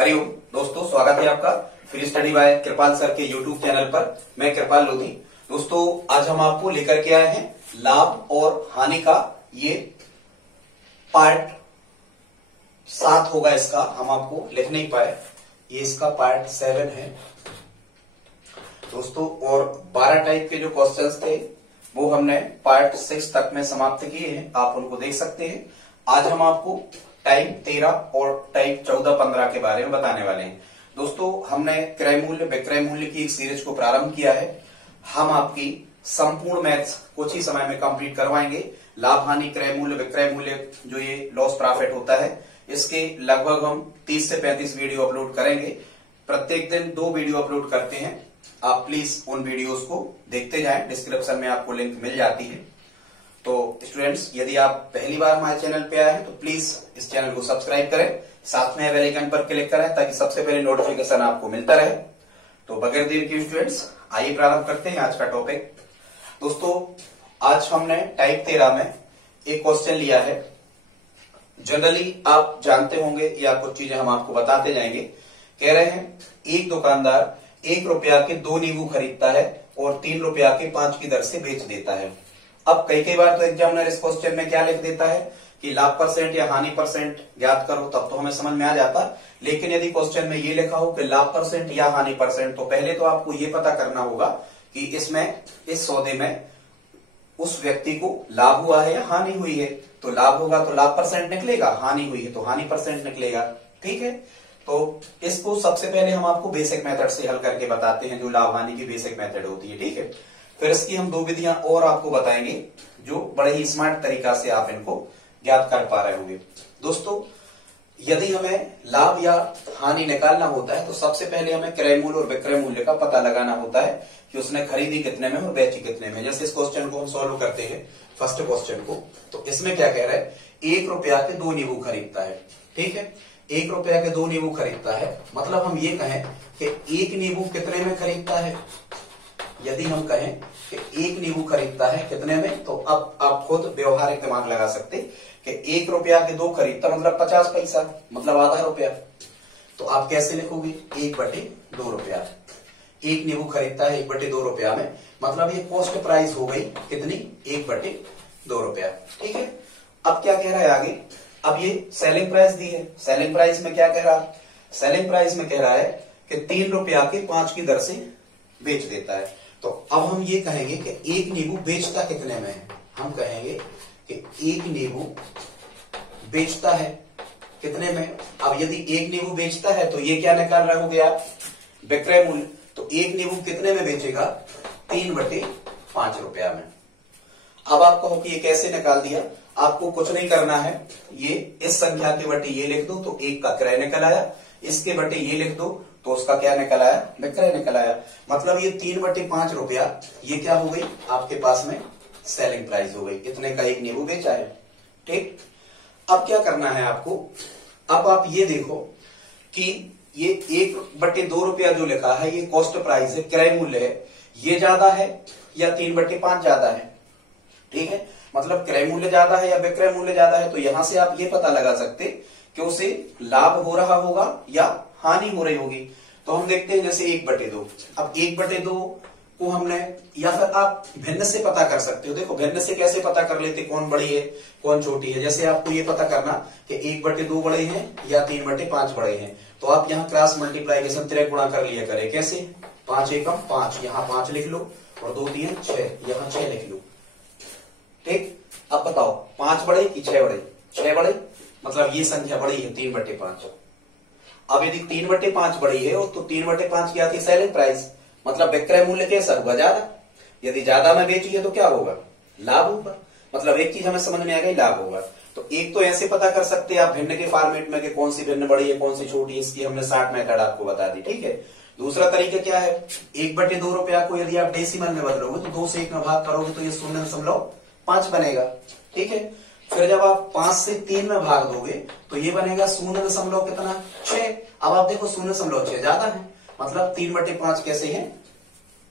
हरिओम दोस्तों, स्वागत है आपका free study by Kripal sir के यूट्यूब चैनल पर। मैं कृपाल लोधी। दोस्तों, आज हम आपको लेकर के आए हैं लाभ और हानि का ये पार्ट 7 होगा। इसका हम आपको लिख नहीं पाए, ये इसका पार्ट 7 है दोस्तों। और 12 टाइप के जो क्वेश्चंस थे वो हमने पार्ट 6 तक में समाप्त किए हैं, आप उनको देख सकते हैं। आज हम आपको टाइप 13 और टाइप 14-15 के बारे में बताने वाले हैं। दोस्तों, हमने क्रय मूल्य विक्रय मूल्य की एक सीरीज को प्रारंभ किया है। हम आपकी संपूर्ण मैथ्स कुछ ही समय में कंप्लीट करवाएंगे। लाभ हानि क्रय मूल्य विक्रय मूल्य जो ये लॉस प्रॉफिट होता है, इसके लगभग हम 30 से 35 वीडियो अपलोड करेंगे। प्रत्येक दिन 2 वीडियो अपलोड करते हैं। आप प्लीज उन वीडियोस को देखते जाएं, डिस्क्रिप्शन में आपको लिंक मिल जाती है। तो स्टूडेंट्स, यदि आप पहली बार हमारे चैनल पे आए हैं तो प्लीज इस चैनल को सब्सक्राइब करें, साथ में बेल आइकन पर क्लिक करें ताकि सबसे पहले नोटिफिकेशन आपको मिलता रहे। तो बगैर देर के स्टूडेंट्स, आइए प्रारंभ करते हैं आज का टॉपिक। दोस्तों, आज हमने टाइप 13 में एक क्वेश्चन लिया है। जनरली आप जानते होंगे या कुछ चीजें हम आपको बताते जाएंगे। कह रहे हैं एक दुकानदार 1 रुपया के 2 नींबू खरीदता है और 3 रुपया के 5 की दर से बेच देता है। अब कई बार तो एग्जामिनर इस क्वेश्चन में क्या लिख देता है कि लाभ परसेंट या हानि परसेंट ज्ञात करो, तब तो हमें समझ में आ जाता। लेकिन यदि क्वेश्चन में ये लिखा हो कि लाभ परसेंट या हानि परसेंट, तो पहले तो आपको ये पता करना होगा कि इसमें इस सौदे में उस व्यक्ति को लाभ हुआ है या हानि हुई है। तो लाभ होगा तो लाभ परसेंट निकलेगा, हानि हुई है तो हानि परसेंट निकलेगा। ठीक है, तो इसको सबसे पहले हम आपको बेसिक मेथड से हल करके बताते हैं, जो लाभ हानि की बेसिक मेथड होती है। ठीक है, फिर इसकी हम 2 विधियां और आपको बताएंगे जो बड़े ही स्मार्ट तरीका से आप इनको ज्ञात कर पा रहे होंगे। दोस्तों, यदि हमें लाभ या हानि निकालना होता है तो सबसे पहले हमें क्रय मूल्य और विक्रय मूल्य का पता लगाना होता है कि उसने खरीदी कितने में और बेची कितने में। जैसे इस क्वेश्चन को हम सॉल्व करते हैं, फर्स्ट क्वेश्चन को, तो इसमें क्या कह रहा है, 1 रुपया के 2 नींबू खरीदता है। ठीक है, 1 रुपया के 2 नींबू खरीदता है, मतलब हम ये कहें कि 1 नींबू कितने में खरीदता है। यदि हम कहें कि 1 नींबू खरीदता है कितने में, तो अब आप खुद व्यवहारिक दिमाग लगा सकते कि 1 रुपया के 2 खरीदता मतलब 50 पैसा, मतलब आधा रुपया। तो आप कैसे लिखोगे, 1/2 रुपया। 1 नींबू खरीदता है 1/2 रुपया में, मतलब ये कॉस्ट प्राइस हो गई कितनी, 1/2 रुपया। ठीक है, अब क्या कह रहा है आगे, अब ये सेलिंग प्राइस दी है। सेलिंग प्राइस में क्या कह रहा है, सेलिंग प्राइस में कह रहा है कि 3 रुपया के 5 की दर से बेच देता है। तो अब हम ये कहेंगे कि 1 नींबू बेचता कितने में है। हम कहेंगे कि 1 नींबू बेचता है कितने में। अब यदि 1 नींबू बेचता है तो ये क्या निकाल रहे होगे आप, विक्रय मूल्य। तो 1 नींबू कितने में बेचेगा, 3/5 रुपया में। अब आप कहो कि ये कैसे निकाल दिया, आपको कुछ नहीं करना है, ये इस संख्या के बटे ये लिख दो तो 1 का क्रय निकल आया, इसके बटे ये लिख दो तो उसका क्या निकल आया, विक्रय निकल आया। मतलब ये 3/5 रुपया, ये क्या हो गई आपके पास में, सेलिंग प्राइस हो गई। इतने का 1 नींबू बेचा है। ठीक, अब क्या करना है आपको, अब आप ये देखो कि ये 1/2 रुपया जो लिखा है ये कॉस्ट प्राइस है, क्रय मूल्य है, ये ज्यादा है या 3/5 ज्यादा है। ठीक है, मतलब क्रय मूल्य ज्यादा है या विक्रय मूल्य ज्यादा है। तो यहां से आप ये पता लगा सकते कि उसे लाभ हो रहा होगा या हानि हो रही होगी। तो हम देखते हैं जैसे 1/2। अब 1/2 को हमने, या फिर आप भिन्न से पता कर सकते हो। देखो भिन्न से कैसे पता कर लेते, कौन बड़ी है कौन छोटी है। जैसे आपको ये पता करना कि 1/2 बड़े हैं या 3/5 बड़े हैं, तो आप यहाँ क्रॉस मल्टीप्लाइकेशन त्रिक गुणा कर लिया करें। कैसे, 5 एकम 5, यहाँ 5 लिख लो, और 2 3 6, यहाँ 6 लिख लो। ठीक, अब बताओ 5 बड़े कि 6 बड़े, 6 बड़े, मतलब ये संख्या बड़ी है 3/5। अब यदि 3/5 बड़ी है तो 3/5 क्या थी, सेलिंग प्राइस, मतलब विक्रय मूल्य कैसा हुआ, ज्यादा। यदि ज्यादा में बेची है तो क्या होगा, लाभ होगा। मतलब एक चीज हमें समझ में आ गई, लाभ होगा। तो एक तो ऐसे पता कर सकते हैं आप भिन्न के फॉर्मेट में कि कौन सी भिन्न बड़ी है कौन सी छोटी है, इसकी हमने 60 मेथड आपको बता दी। ठीक है, दूसरा तरीका क्या है, 1/2 रुपया को यदि आप डेसिमल में बदलोगे तो 2 से 1 में भाग करोगे तो ये 0.5 बनेगा। ठीक है, फिर जब आप 5 से 3 में भाग दोगे तो ये बनेगा 0. कितना, 6। अब आप देखो 0.6 ज्यादा है, मतलब 3/5 कैसे है,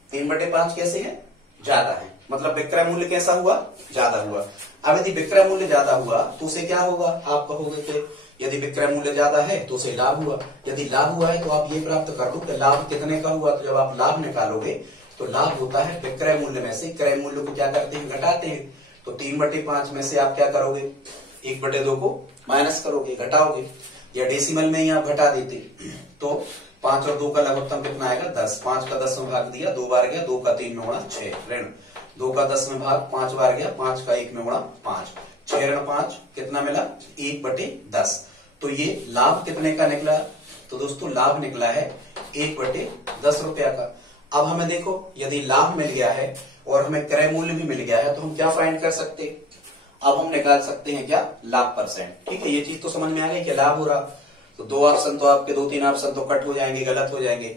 3/5 कैसे है, ज्यादा है। मतलब विक्रय मूल्य कैसा हुआ, ज्यादा हुआ। अब यदि विक्रय मूल्य ज्यादा हुआ तो उसे क्या होगा, आप कहोगे कि यदि विक्रय मूल्य ज्यादा है तो उसे लाभ हुआ, यदि लाभ हुआ है तो आप ये प्राप्त कर दो कि लाभ कितने का हुआ। तो जब आप लाभ निकालोगे तो लाभ होता है विक्रय मूल्य में से क्रय मूल्य को क्या करते हैं, घटाते हैं। तो 3/5 में से आप क्या करोगे, 1/2 को माइनस करोगे, घटाओगे, या डेसिमल में ही आप घटा देते तो 5 और 2 का लघुत्तम कितना आएगा 10। 5 का 10 में भाग दिया, 2 बार गया, 2 का 3 में गुणा 6 ऋण 2 का 10 में भाग 5 बार गया, 5 का 1 में गुणा 5, 6 ऋण 5 कितना मिला 1/10। तो ये लाभ कितने का निकला, तो दोस्तों लाभ निकला है 1/10 रुपया का। अब हमें देखो यदि लाभ मिल गया है और हमें क्रय मूल्य भी मिल गया है तो हम क्या फाइंड कर सकते, अब हम निकाल सकते हैं क्या, लाभ परसेंट। ठीक है, ये चीज तो समझ में आ गई कि लाभ हो रहा। तो 2 ऑप्शन तो आपके 2-3 ऑप्शन तो कट हो जाएंगे, गलत हो जाएंगे।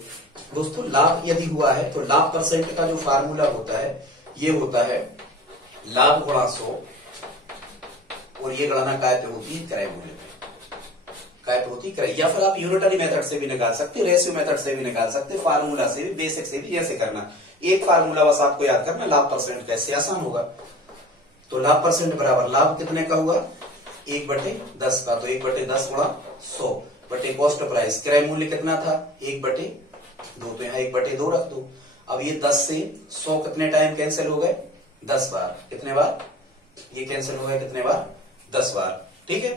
दोस्तों लाभ यदि हुआ है तो लाभ परसेंट का जो फार्मूला होता है ये होता है लाभ गुणा 100, और ये गणना काय पे होती है, क्रय मूल्य पे, काय पे होती है क्रय। या फिर आप यूनिटरी मेथड से भी निकाल सकते, रेशियो मेथड से भी निकाल सकते, फार्मूला से भी, बेसिक से भी, जैसे करना। एक फार्मूला बस आपको याद करना, लाभ परसेंट कैसे आसान होगा। तो लाभ परसेंट बराबर लाभ कितने का हुआ 1/10 का, तो 1/10 गुणा 100 बटे कॉस्ट प्राइस। क्रय मूल्य कितना था 1/2, तो यहाँ 1/2 रख दो। अब ये 10 से 100 कितने टाइम कैंसिल हो गए, 10 बार। कितने बार ये कैंसिल हो गए, कितने बार 10 बार। ठीक है,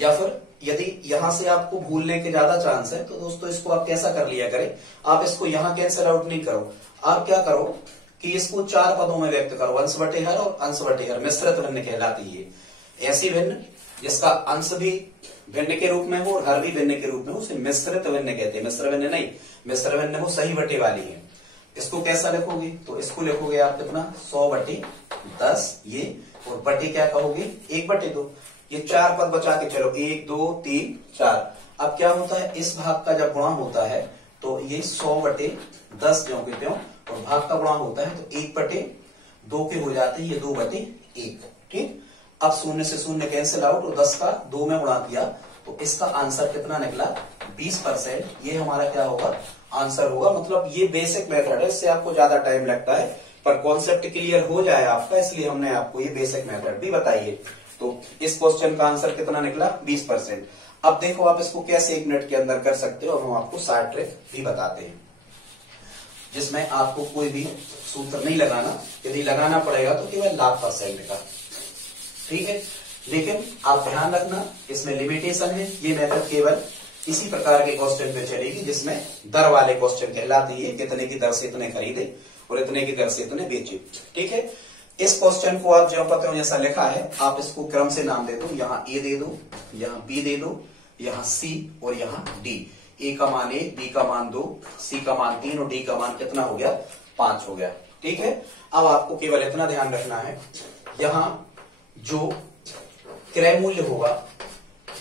या फिर यदि यहां से आपको भूलने के ज्यादा चांस है तो दोस्तों इसको आप कैसा कर लिया करें, आप इसको यहां कैंसिल आउट नहीं करो, आप क्या करो कि इसको 4 पदों में व्यक्त करो, अंश बटे हर और अंश बटे हर, मिश्रित भिन्न कहलाती है। ऐसी भिन्न जिसका अंश भी भिन्न के रूप में हो और हर भी भिन्न के रूप में हो उसे मिश्रित भिन्न कहते हैं। मिश्र भिन्न नहीं, मिश्र भिन्न हो सही बटे वाली है। इसको कैसा लिखोगे, तो इसको लिखोगे आप कितना 100/10 ये, और बटे क्या कहोगे 1/2। ये 4 पद बचा के चलो, 1 2 3 4। अब क्या होता है, इस भाग का जब गुणा होता है तो ये 100/10 ज्यों के त्यों, और भाग का गुणा होता है तो 1/2 के हो जाते हैं ये 2/1। ठीक, अब 0 से 0 कैंसिल आउट और 10 का 2 में गुणा किया तो इसका आंसर कितना निकला 20%। ये हमारा क्या होगा, आंसर होगा। मतलब ये बेसिक मेथड है, इससे आपको ज्यादा टाइम लगता है, पर कॉन्सेप्ट क्लियर हो जाए आपका, इसलिए हमने आपको ये बेसिक मेथड भी बताई है। तो इस क्वेश्चन का आंसर कितना निकला 20%। अब देखो आप इसको कैसे 1 मिनट के अंदर कर सकते हो, और हम आपको शॉर्ट ट्रिक भी बताते हैं जिसमें आपको कोई भी सूत्र नहीं लगाना, यदि लगाना पड़ेगा तो केवल लाभ परसेंट का। ठीक है, लेकिन आप ध्यान रखना इसमें लिमिटेशन है, ये मेथड केवल इसी प्रकार के क्वेश्चन पे चलेगी जिसमें दर वाले क्वेश्चन कहलाते हैं, कितने की दर से इतने खरीदे और इतने की दर से इतने बेचे। ठीक है, इस क्वेश्चन को आप जो पत्र जैसा लिखा है आप इसको क्रम से नाम दे दो, यहाँ ए दे दो, यहाँ बी दे दो, यहाँ सी और यहाँ डी। ए का मान 1, बी का मान 2, सी का मान 3 और डी का मान कितना हो गया 5 हो गया। ठीक है, अब आपको केवल इतना ध्यान रखना है, यहाँ जो क्रय मूल्य होगा,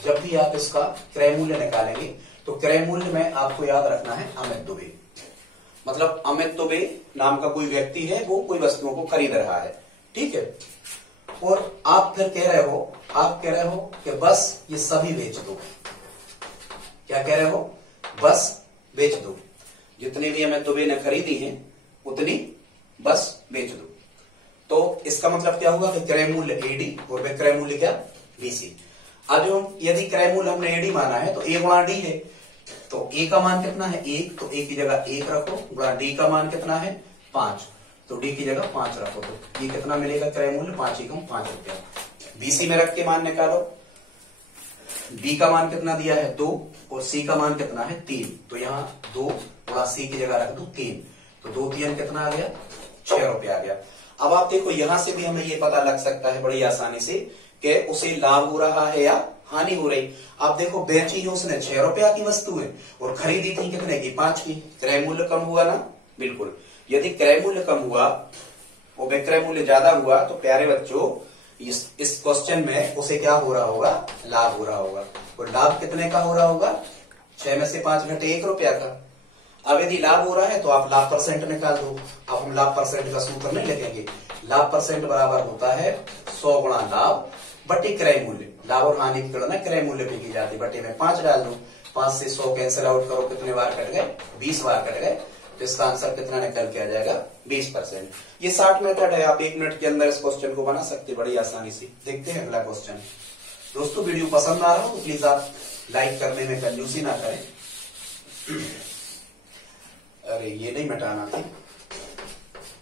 जब भी आप इसका क्रय मूल्य निकालेंगे तो क्रय मूल्य में आपको याद रखना है अमित दुबे। मतलब अमित दुबे नाम का कोई व्यक्ति है, वो कोई वस्तुओं को खरीद रहा है। ठीक है, और आप फिर कह रहे हो कि बस ये सभी बेच दो। क्या कह रहे हो, बस बेच दो, जितनी भी अमित दुबे ने खरीदी है उतनी बस बेच दो। तो इसका मतलब क्या होगा कि क्रय मूल्य एडी और विक्रय मूल्य क्या बीसी। अब जो यदि क्रय मूल्य हमने एडी माना है तो ए गुणा डी है, तो ए का मान कितना है 1, तो ए की जगह 1 रखो, गुणा डी का मान कितना है 5, तो डी की जगह 5 रखो, तो ये कितना मिलेगा क्रय मूल्य 5 एकम 5 रुपया। बीसी में रख के मान निकालो, बी का मान कितना दिया है 2 और सी का मान कितना है 3, तो यहाँ 2 गुणा सी की जगह रख दो 3, तो 2 3 कितना आ गया 6 रुपया आ गया। अब आप देखो यहां से भी हमें ये पता लग सकता है बड़ी आसानी से कि उसे लाभ हो रहा है या हानि हो रही। आप देखो बेची है उसने 6 रुपया की वस्तु है और खरीदी थी कितने की 5 की, क्रय मूल्य कम हुआ ना, बिल्कुल। यदि क्रय मूल्य कम हुआ और विक्रय मूल्य ज्यादा हुआ तो प्यारे बच्चों इस क्वेश्चन में उसे क्या हो रहा होगा, लाभ हो रहा होगा। और लाभ कितने का हो रहा होगा, 6 में से 5 घटे 1 रुपया का। अब यदि लाभ हो रहा है तो आप लाभ परसेंट निकाल दो। अब हम लाभ परसेंट का सूत्र नहीं लिखेंगे, लाभ परसेंट बराबर होता है 100 गुणा लाभ बटे क्रय मूल्य। लाभ और हानि की गणना क्रय मूल्य पे की जाती है, बटे में 5 डाल दो, 5 से 100 कैंसिल आउट करो, कितने बार कट गए 20 बार कट गए, तो इसका आंसर कितना निकल के आ जाएगा 20%। ये 60 मेथड है, आप 1 मिनट के अंदर इस क्वेश्चन को बना सकते बड़ी आसानी से। देखते हैं अगला क्वेश्चन। दोस्तों वीडियो पसंद आ रहा हो तो प्लीज आप लाइक करने में कंजूसी ना करें। अरे ये नहीं मिटाना थी।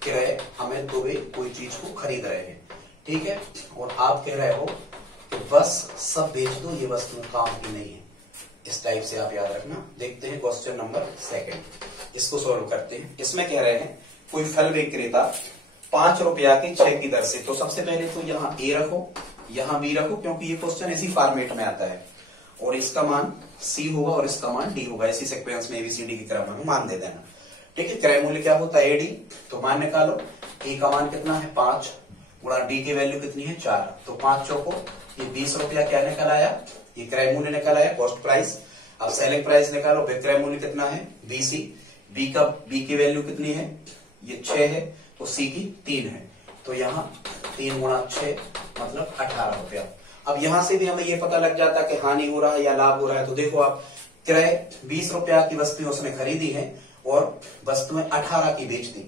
क्रय हमें तो वे कोई चीज को खरीद रहे हैं, ठीक है, और आप कह रहे हो कि बस सब बेच दो, ये वस्तु काम की नहीं है। इस टाइप से आप याद रखना। देखते हैं क्वेश्चन नंबर 2, इसको सॉल्व करते हैं। इसमें कह रहे हैं कोई फल विक्रेता 5 रुपया की 6 की दर से, तो सबसे पहले तो यहाँ ए रखो, यहाँ बी रखो, क्योंकि ये क्वेश्चन इसी फॉर्मेट में आता है, और इसका मान सी होगा और इसका मान डी होगा। इसी सीक्वेंस में एबीसीडी की क्रम में मान दे देना, ठीक है। क्रय मूल्य क्या होता है एडी, तो मान निकालो। ए का मान कितना है 5 गुणा डी की वैल्यू कितनी है 4, तो 5 चौको ये 20 रुपया क्या निकल आया, ये क्रय मूल्य निकल आया, कॉस्ट प्राइस। अब सेलिंग प्राइस निकालो, विक्रय मूल्य कितना है 20, बी की वैल्यू कितनी है, ये 6 है, तो सी की 3 है, तो यहाँ 3 गुणा 6 मतलब 18 रुपया। अब यहां से भी हमें ये पता लग जाता कि हानि हो रहा है या लाभ हो रहा है। तो देखो आप, क्रय 20 रुपया की वस्तु उसने खरीदी है और वस्तुएं 18 की बेच दी,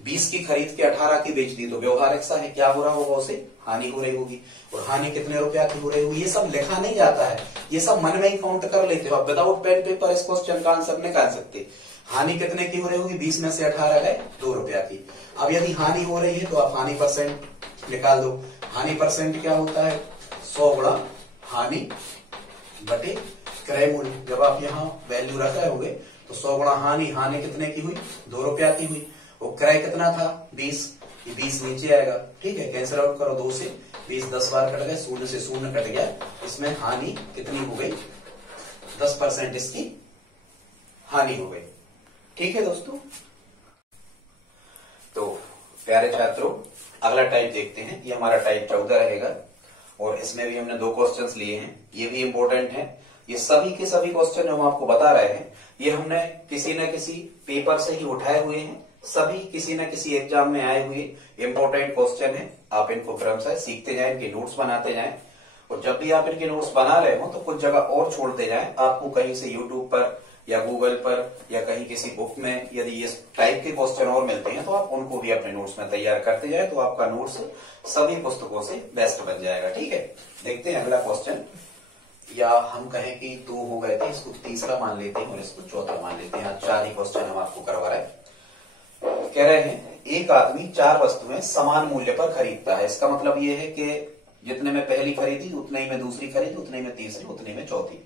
20 की खरीद के 18 की बेच दी, तो व्यवहारिक सा है, क्या हो रहा होगा, उसे हानि हो रही होगी। और हानि कितने रुपया की हो रही होगी, ये सब लिखा नहीं जाता है, ये सब मन में ही काउंट कर लेते हो आप। विदाउट पेन पेपर इस क्वेश्चन का आंसर निकाल सकते। हानि कितने की हो रही होगी, 20 में से 18 गए 2 रुपया की। अब यदि हानि हो रही है तो आप हानि परसेंट निकाल दो। हानि परसेंट क्या होता है, 100 गुणा हानि बटे क्रय मूल्य। जब आप यहाँ वैल्यू रख रहे होगे तो 100 गुणा हानि, हानि कितने की हुई 2 रुपया की हुई, और क्रय कितना था 20, ये 20 नीचे आएगा, ठीक है। कैंसिल आउट करो, 2 से 20 10 बार कट गए, 0 से 0 कट गया, इसमें हानि कितनी हो गई 10% इसकी हानि हो गई, ठीक है दोस्तों। तो प्यारे छात्रों, अगला टाइप देखते हैं। ये हमारा टाइप 14 रहेगा, और इसमें भी हमने 2 क्वेश्चंस लिए हैं, ये भी इंपॉर्टेंट हैं। ये सभी के सभी क्वेश्चन हम आपको बता रहे हैं, ये हमने किसी न किसी पेपर से ही उठाए हुए हैं, सभी किसी न किसी एग्जाम में आए हुए इंपॉर्टेंट क्वेश्चन हैं। आप इनको क्रमशः सीखते जाएं, इनके नोट्स बनाते जाएं, और जब भी आप इनके नोट्स बना रहे हो तो कुछ जगह और छोड़ते जाएं। आपको कहीं से यूट्यूब पर या गूगल पर या कहीं किसी बुक में यदि ये टाइप के क्वेश्चन और मिलते हैं तो आप उनको भी अपने नोट्स में तैयार करते जाए, तो आपका नोट्स सभी पुस्तकों से बेस्ट बन जाएगा, ठीक है। देखते हैं अगला क्वेश्चन, या हम कहें कि 2 हो गए थे, इसको तीसरा मान लेते हैं और इसको चौथा मान लेते हैं। 4 ही क्वेश्चन हम आपको करवा रहे हैं। कह रहे हैं एक आदमी 4 वस्तुएं समान मूल्य पर खरीदता है। इसका मतलब ये है कि जितने में पहली खरीदी उतने ही में दूसरी खरीदी, उतने में तीसरी, उतने में चौथी।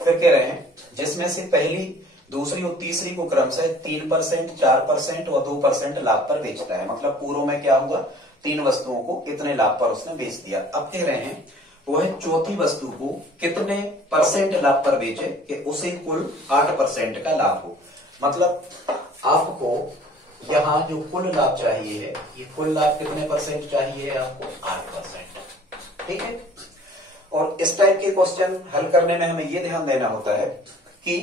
फिर कह रहे हैं जिसमें से पहली, दूसरी और तीसरी को क्रमशः 3%, 4% और 2% लाभ पर बेचता है। मतलब पूर्व में क्या हुआ, 3 वस्तुओं को इतने लाभ पर उसने बेच दिया। अब कह रहे हैं वह चौथी वस्तु को कितने परसेंट लाभ पर बेचे कि उसे कुल 8% का लाभ हो। मतलब आपको यहाँ जो कुल लाभ चाहिए है, ये कुल लाभ कितने परसेंट चाहिए है आपको, 8%, ठीक है। और इस टाइप के क्वेश्चन हल करने में हमें ये ध्यान देना होता है कि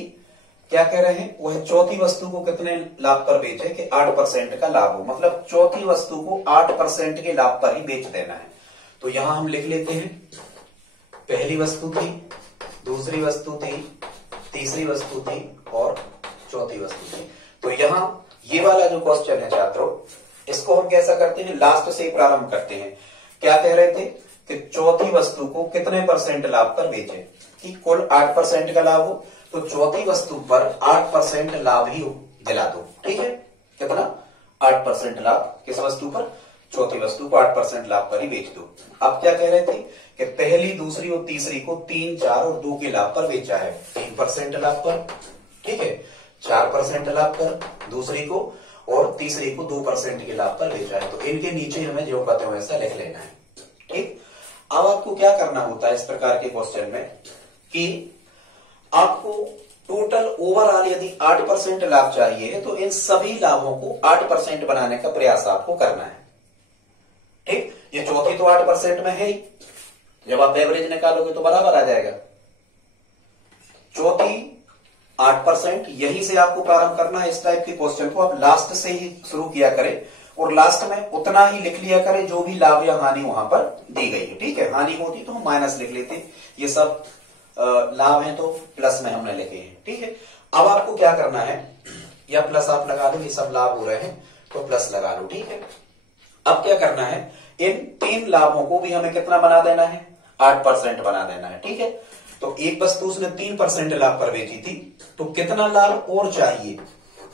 क्या कह रहे हैं, वह चौथी वस्तु को कितने लाभ पर बेचे कि 8% का लाभ हो। मतलब चौथी वस्तु को 8% के लाभ पर ही बेच देना है। तो यहां हम लिख लेते हैं, पहली वस्तु थी, दूसरी वस्तु थी, तीसरी वस्तु थी और चौथी वस्तु थी। तो यहां ये वाला जो क्वेश्चन है छात्रों, इसको हम कैसा करते हैं, लास्ट से प्रारंभ करते हैं। क्या कह रहे थे कि चौथी वस्तु को कितने परसेंट लाभ पर बेचे, कि कुल 8% का लाभ हो, तो चौथी वस्तु पर 8% लाभ ही दिला दो, ठीक है। कितना, 8% लाभ किस वस्तु पर, चौथी वस्तु को 8% लाभ पर ही बेच दो। अब क्या कह रहे थे कि पहली, दूसरी और तीसरी को 3, 4 और 2 के लाभ पर बेचा है। 3% लाभ पर, ठीक है, 4% लाभ पर दूसरी को, और तीसरी को 2% के लाभ पर बेचा है। तो इनके नीचे हमें जो कहते हैं वैसा लिख लेना है, ठीक। अब आपको क्या करना होता है इस प्रकार के क्वेश्चन में कि आपको टोटल ओवरऑल यदि 8% लाभ चाहिए तो इन सभी लाभों को 8% बनाने का प्रयास आपको करना है, ठीक। ये चौथी तो 8% में है ही, जब आप एवरेज निकालोगे तो बराबर आ जाएगा। चौथी 8%, यहीं से आपको प्रारंभ करना है। इस टाइप के क्वेश्चन को आप लास्ट से ही शुरू किया करें और लास्ट में उतना ही लिख लिया करें जो भी लाभ या हानि वहां पर दी गई है, ठीक है। हानि होती तो हम माइनस लिख लेते, ये सब लाभ है तो प्लस में हमने लिखे हैं, ठीक है। अब आपको क्या करना है, या प्लस आप लगा लो, ये सब लाभ हो रहे हैं तो प्लस लगा लो, ठीक है। अब क्या करना है, इन 3 लाभों को भी हमें कितना बना देना है, 8% बना देना है। ठीक है, तो एक वस्तु उसने 3% लाभ पर बेची थी, तो कितना लाभ और चाहिए,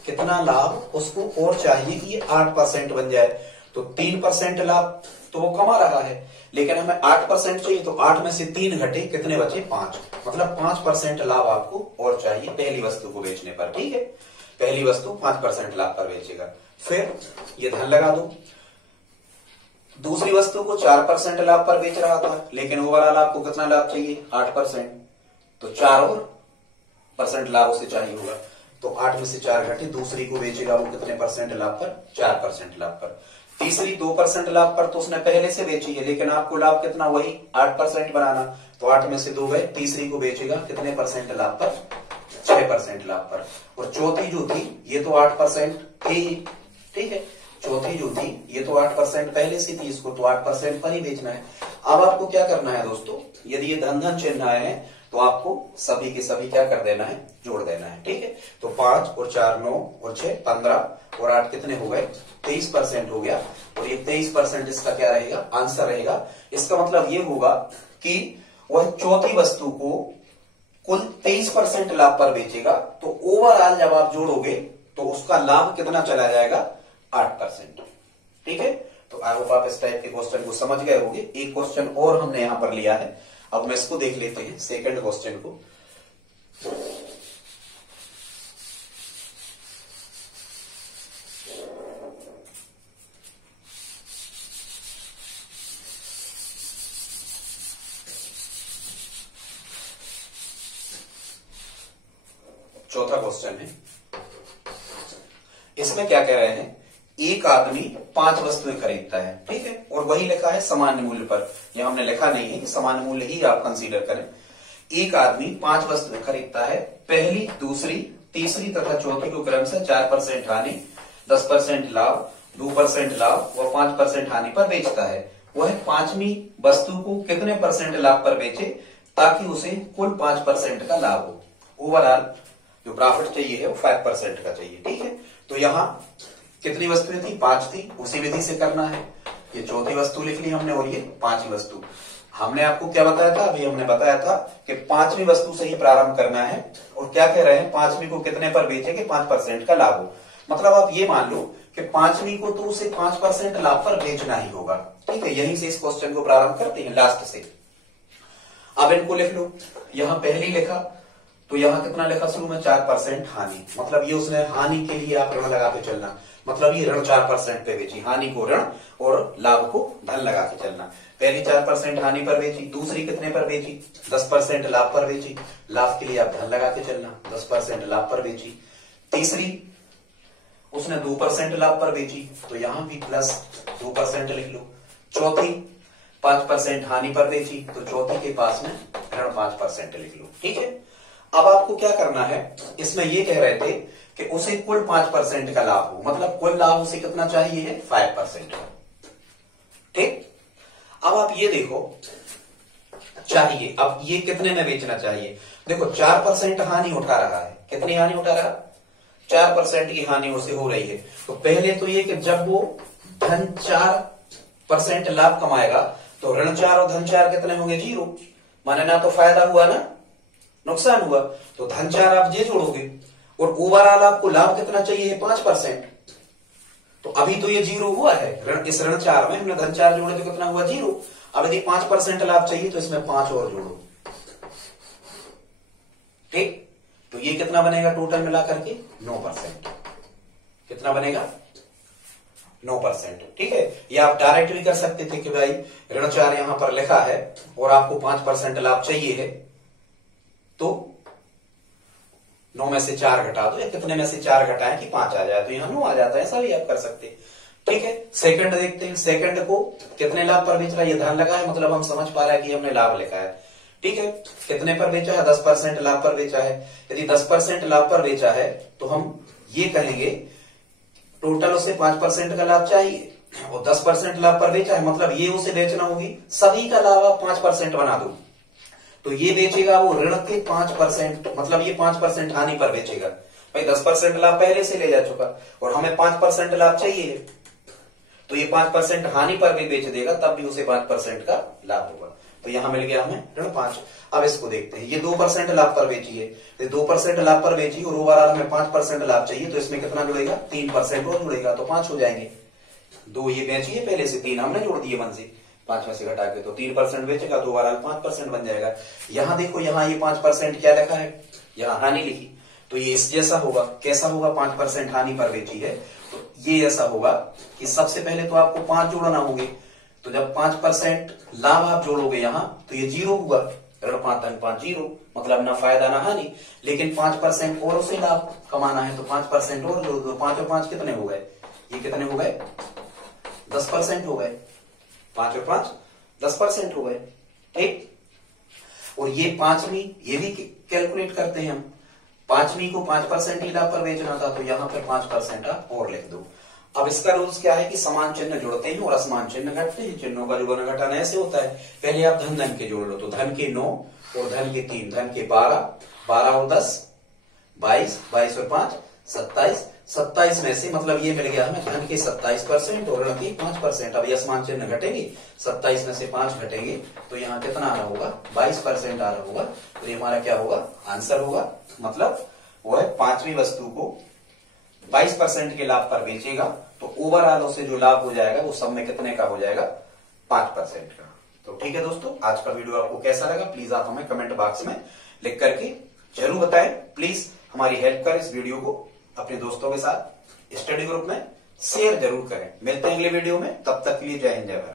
कितना लाभ उसको और चाहिए कि ये 8% बन जाए। तो 3% लाभ तो वो कमा रहा है, लेकिन हमें 8% चाहिए, तो 8 में से 3 घटे, कितने बचे 5, मतलब 5% लाभ आपको और चाहिए पहली वस्तु को बेचने पर। ठीक है, पहली वस्तु 5% लाभ पर बेचेगा। फिर ये धन लगा दो, दूसरी वस्तु को 4% लाभ पर बेच रहा था, लेकिन ओवरऑल आपको कितना लाभ चाहिए 8%, तो 4% लाभ उसे चाहिए होगा। तो 8 में से 4 घटे, दूसरी को बेचेगा वो कितने परसेंट लाभ पर, 4% लाभ पर। तीसरी 2% लाभ पर तो उसने पहले से बेची है, लेकिन आपको लाभ कितना, वही 8% बनाना, तो 8 में से 2 गए, तीसरी को बेचेगा कितने परसेंट लाभ पर, 6% लाभ पर। और चौथी जो थी ये तो 8% थी। ठीक है, चौथी जो थी ये तो 8% पहले से थी, इसको तो 8% पर ही बेचना है। अब आपको क्या करना है दोस्तों, यदि ये धन धन चिन्ह आए हैं तो आपको सभी के सभी क्या कर देना है, जोड़ देना है। ठीक है, तो 5 और 4 9 और 6 15 और 8 कितने हो गए, 23% हो गया। और ये 23% इसका क्या रहेगा, आंसर रहेगा। इसका मतलब ये होगा कि वह चौथी वस्तु को कुल 23% लाभ पर बेचेगा, तो ओवरऑल जब आप जोड़ोगे तो उसका लाभ कितना चला जाएगा, 8%। ठीक है, तो आई होप आप इस टाइप के क्वेश्चन को समझ गए होंगे। एक क्वेश्चन और हमने यहां पर लिया है, अब हम इसको देख लेते हैं, सेकंड क्वेश्चन को। चौथा क्वेश्चन है, इसमें क्या कह रहे हैं, एक आदमी 5 वस्तुएं खरीदता है। ठीक है, और वही लिखा है सामान्य मूल्य पर, यह हमने लिखा नहीं है कि सामान्य मूल्य ही आप कंसीडर करें। एक आदमी 5 वस्तुएं खरीदता है, पहली, दूसरी, तीसरी तथा चौथी को क्रमशः 4% हानि, 10% लाभ, 2% लाभ व 5% हानि पर बेचता है। वह 5वीं वस्तु को कितने परसेंट लाभ पर बेचे ताकि उसे कुल 5% का लाभ हो। ओवरऑल जो प्रॉफिट चाहिए है वो 5% का चाहिए। ठीक है, तो यहां कितनी वस्तुएं थी, 5 थी, उसी विधि से करना है। ये चौथी वस्तु लिख ली हमने और ये 5वीं वस्तु। हमने आपको क्या बताया था, अभी हमने बताया था कि 5वीं वस्तु से ही प्रारंभ करना है। और क्या कह रहे हैं, 5वीं को कितने पर बेचे कि 5% का लाभ हो। मतलब आप ये मान लो कि 5वीं को तो उसे 5% लाभ पर बेचना ही होगा। ठीक है, यहीं से इस क्वेश्चन को प्रारंभ करते हैं, लास्ट से। अब इनको लिख लो, यहां पहली लिखा तो यहां कितना लिखा शुरू में, 4% हानि, मतलब ये उसने हानि के लिए आप ऋण लगा के चलना, मतलब ये ऋण 4% पे बेची, हानि को ऋण और लाभ को धन लगा के चलना। पहली 4% हानि पर बेची, दूसरी कितने पर बेची, 10% लाभ पर बेची, लाभ के लिए आप धन लगा के चलना, 10% लाभ पर बेची। तीसरी उसने 2% लाभ पर बेची, तो यहां भी प्लस 2% लिख लो। चौथी 5% हानि पर बेची, तो चौथी के पास में ऋण 5% लिख लो। ठीक है, अब आपको क्या करना है, इसमें ये कह रहे थे कि उसे कुल 5% का लाभ हो, मतलब कुल लाभ उसे कितना चाहिए है, 5% का। ठीक, अब आप ये देखो, चाहिए, अब ये कितने में बेचना चाहिए, देखो 4% हानि उठा रहा है, कितनी हानि उठा रहा, 4% की हानि उसे हो रही है। तो पहले तो ये कि जब वो धन 4% लाभ कमाएगा तो ऋण 4 और धन 4 कितने होंगे, 0, माने ना तो फायदा हुआ ना नुकसान हुआ। तो धन 4 आप ये जोड़ोगे और ओवरऑल आपको लाभ कितना चाहिए है, 5%। तो अभी तो ये 0 हुआ है, इस ऋण 4 में हमने धन 4 जोड़े तो कितना हुआ, 0। अब यदि 5% लाभ चाहिए तो इसमें 5 और जोड़ो। ठीक, तो ये कितना बनेगा टोटल मिलाकर के, 9%। कितना बनेगा, 9%। ठीक है, ये आप डायरेक्ट भी कर सकते थे कि भाई ऋण 4 यहां पर लिखा है और आपको 5% लाभ चाहिए है, तो 9 में से 4 घटा दो, या कितने में से 4 घटाएं कि 5 आ जाए, तो यहां 9 आ जाता है, ऐसा भी आप कर सकते हैं। ठीक है, सेकंड देखते हैं, सेकंड को कितने लाभ पर बेच रहा है, ये धन लगा है, मतलब हम समझ पा रहे हैं कि हमने लाभ लिखा है। ठीक है, कितने पर बेचा है, 10% लाभ पर बेचा है। यदि 10% लाभ पर बेचा है तो हम ये कहेंगे टोटल उसे 5% का लाभ चाहिए, और 10% लाभ पर बेचा है, मतलब ये उसे बेचना होगी, सभी का लाभ आप 5% बना दो, तो ये बेचेगा वो ऋण के 5%, मतलब ये 5% हानि पर बेचेगा। भाई 10% लाभ पहले से ले जा चुका और हमें 5% लाभ चाहिए, तो ये 5% हानि पर भी बेच देगा, तब भी उसे 5% का लाभ होगा। तो यहां मिल गया हमें ऋण 5। अब इसको देखते हैं, ये 2% लाभ पर बेची है, तो 2% लाभ पर बेची और ओवरऑल हमें 5% लाभ चाहिए, तो इसमें कितना जुड़ेगा, 3% और जुड़ेगा, तो 5 हो जाएंगे। 2 ये बेची है पहले से, 3 हमने जोड़ दिए 1 से, 5 में से घटा के, तो 3% बेचेगा तो ओवरऑल 5% बन जाएगा। यहां देखो, यहां ये 5% क्या लिखा है, यहां हानि लिखी, तो ये इस जैसा होगा। कैसा होगा, 5% हानि पर बेची है, तो ये ऐसा होगा कि सबसे पहले तो आपको 5 जोड़ना होंगे, तो जब 5% लाभ आप जोड़ोगे यहां, तो ये 0 हुआ, ऋण 5 धन 5 0, मतलब ना फायदा ना हानि। लेकिन 5% और उसे लाभ कमाना है, तो 5% और जोड़ दो, 5 और 5 कितने हो गए, ये कितने हो गए, 10% हो गए, 5 और 5 10% हो गए, ठीक। और ये 5वीं, ये भी कैलकुलेट करते हैं हम, 5वीं को 5% ही लाभ पर बेचना था, तो यहां पर 5% आप और लिख दो। अब इसका रूल्स क्या है कि समान चिन्ह जुड़ते हैं और असमान चिन्ह घटते हैं। चिन्हों का जुड़ना घटाना ऐसे होता है, पहले आप धन धन के जोड़ लो, तो धन के 9 और धन के 3, धन के 12, 12 और 10 22, 22 और 5 27, 27 में से मतलब ये मिल गया हमें धन के 27% और ऋण के 5%। अब ये असमान चिन्ह घटेंगे, 27 में से 5 घटेंगे, तो यहाँ कितना आ रहा होगा, 22% आ रहा होगा, तो ये हमारा क्या होगा, आंसर होगा। मतलब वो है 5वीं वस्तु को 22% के लाभ पर बेचेगा, तो ओवरऑल उसे जो लाभ हो जाएगा वो सब में कितने का हो जाएगा, 5% का। तो ठीक है दोस्तों, आज का वीडियो आपको कैसा लगा प्लीज आप हमें कमेंट बॉक्स में लिख करके जरूर बताएं। प्लीज हमारी हेल्प कर इस वीडियो को अपने दोस्तों के साथ स्टडी ग्रुप में शेयर जरूर करें। मिलते हैं अगले वीडियो में, तब तक के लिए जय हिंद जय भारत।